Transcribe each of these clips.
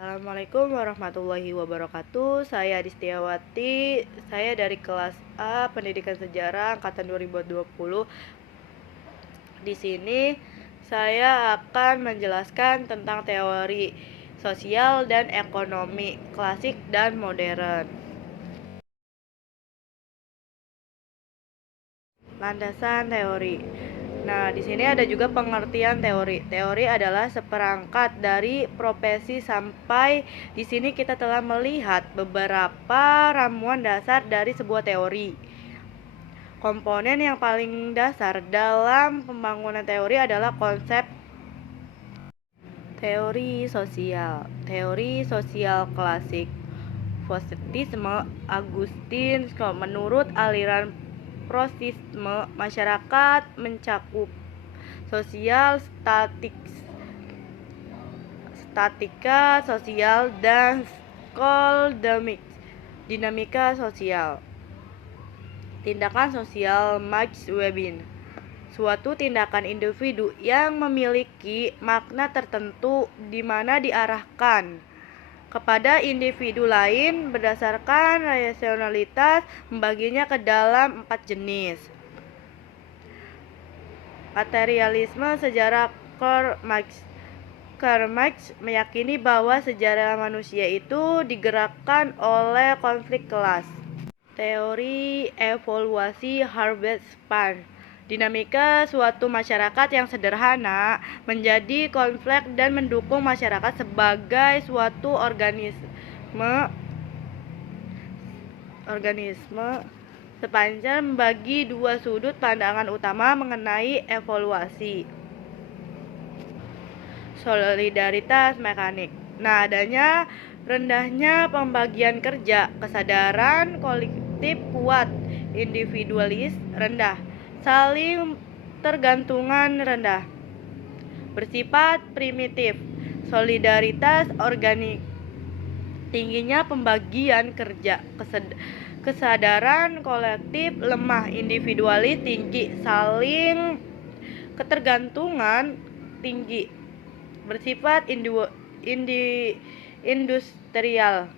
Assalamualaikum warahmatullahi wabarakatuh. Saya Distiawati. Saya dari kelas A Pendidikan Sejarah angkatan 2020. Di sini saya akan menjelaskan tentang teori sosial dan ekonomi klasik dan modern. Landasan teori. Nah, di sini ada juga pengertian teori. Teori adalah seperangkat dari profesi sampai di sini kita telah melihat beberapa ramuan dasar dari sebuah teori. Komponen yang paling dasar dalam pembangunan teori adalah konsep teori sosial. Teori sosial klasik. Positivisme Agustin menurut aliran prosisme masyarakat mencakup sosial, statika sosial, dan dinamika sosial. Tindakan sosial Max Weber. Suatu tindakan individu yang memiliki makna tertentu di mana diarahkan kepada individu lain berdasarkan rasionalitas, membaginya ke dalam 4 jenis. Materialisme sejarah Karl Marx meyakini bahwa sejarah manusia itu digerakkan oleh konflik kelas. Teori evaluasi Herbert Spencer. Dinamika suatu masyarakat yang sederhana menjadi kompleks dan mendukung masyarakat sebagai suatu organisme. Spencer membagi dua sudut pandangan utama mengenai evaluasi. Solidaritas mekanik. Nah, adanya rendahnya pembagian kerja, kesadaran kolektif kuat, individualis rendah, saling tergantungan rendah, bersifat primitif, solidaritas organik, tingginya pembagian kerja, kesadaran kolektif lemah, individualis tinggi, saling ketergantungan tinggi, bersifat industrial.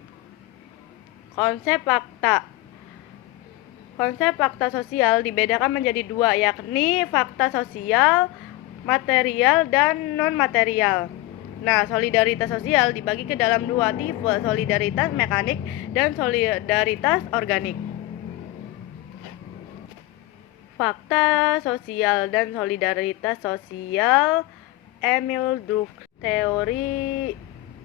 Konsep fakta sosial dibedakan menjadi dua, yakni fakta sosial material dan non material. Nah, solidaritas sosial dibagi ke dalam dua tipe, solidaritas mekanik dan solidaritas organik. Fakta sosial dan solidaritas sosial. Emil Durkheim. Teori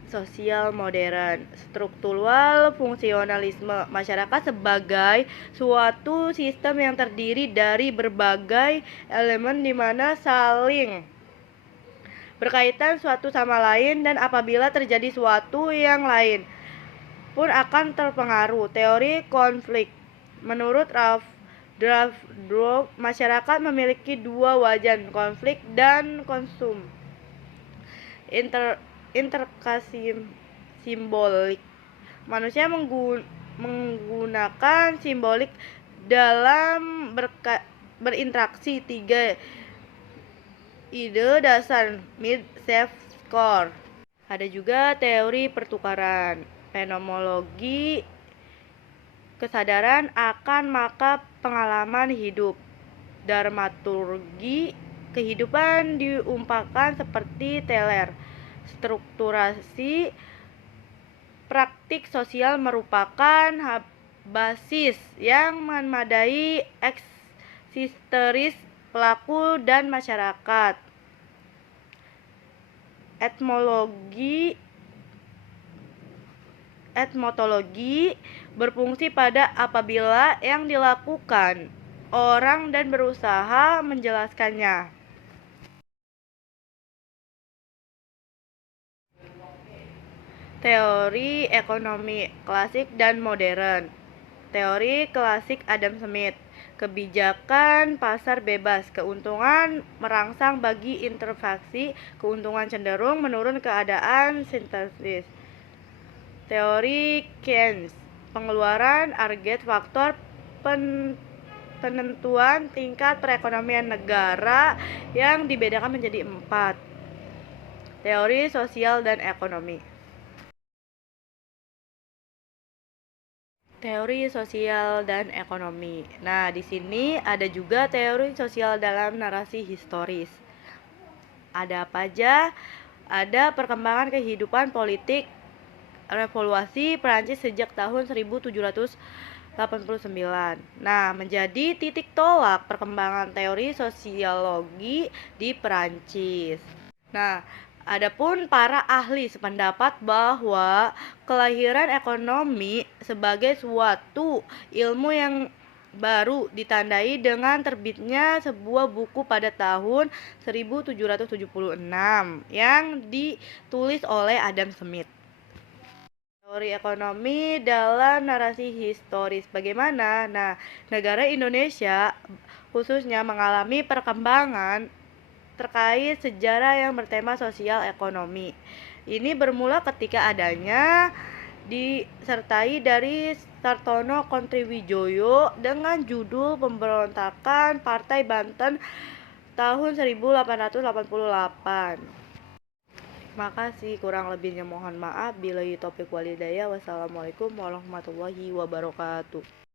sosial modern. Struktural fungsionalisme masyarakat sebagai suatu sistem yang terdiri dari berbagai elemen di mana saling berkaitan suatu sama lain, dan apabila terjadi suatu yang lain pun akan terpengaruh. Teori konflik. Menurut Ralph masyarakat memiliki dua wajan, konflik dan konsum. Interkasi simbolik. Manusia menggunakan simbolik dalam berinteraksi. Tiga ide dasar Mid-Score. Ada juga teori pertukaran, fenomenologi, kesadaran akan maka pengalaman hidup, dramaturgi, kehidupan diumpamakan seperti teler, strukturasi praktik sosial merupakan basis yang memadai eksisteris pelaku dan masyarakat. Etmologi berfungsi pada apabila yang dilakukan orang dan berusaha menjelaskannya. Teori ekonomi klasik dan modern. Teori klasik Adam Smith. Kebijakan pasar bebas, keuntungan merangsang bagi intervensi, keuntungan cenderung menurun keadaan sintesis. Teori Keynes. Pengeluaran arget faktor penentuan tingkat perekonomian negara yang dibedakan menjadi 4. Teori sosial dan ekonomi. Teori sosial dan ekonomi. Nah, di sini ada juga teori sosial dalam narasi historis. Ada apa aja? Ada perkembangan kehidupan politik revolusi Prancis sejak tahun 1789. Nah, menjadi titik tolak perkembangan teori sosiologi di Prancis. Nah, adapun para ahli sependapat bahwa kelahiran ekonomi sebagai suatu ilmu yang baru ditandai dengan terbitnya sebuah buku pada tahun 1776 yang ditulis oleh Adam Smith. Teori ekonomi dalam narasi historis bagaimana? Nah, negara Indonesia khususnya mengalami perkembangan terkait sejarah yang bertema sosial ekonomi. Ini bermula ketika adanya disertai dari Sartono Kontriwijoyo dengan judul Pemberontakan Partai Banten tahun 1888. Terima kasih, kurang lebihnya mohon maaf. Billahi taufiq walhidayah. Wassalamualaikum warahmatullahi wabarakatuh.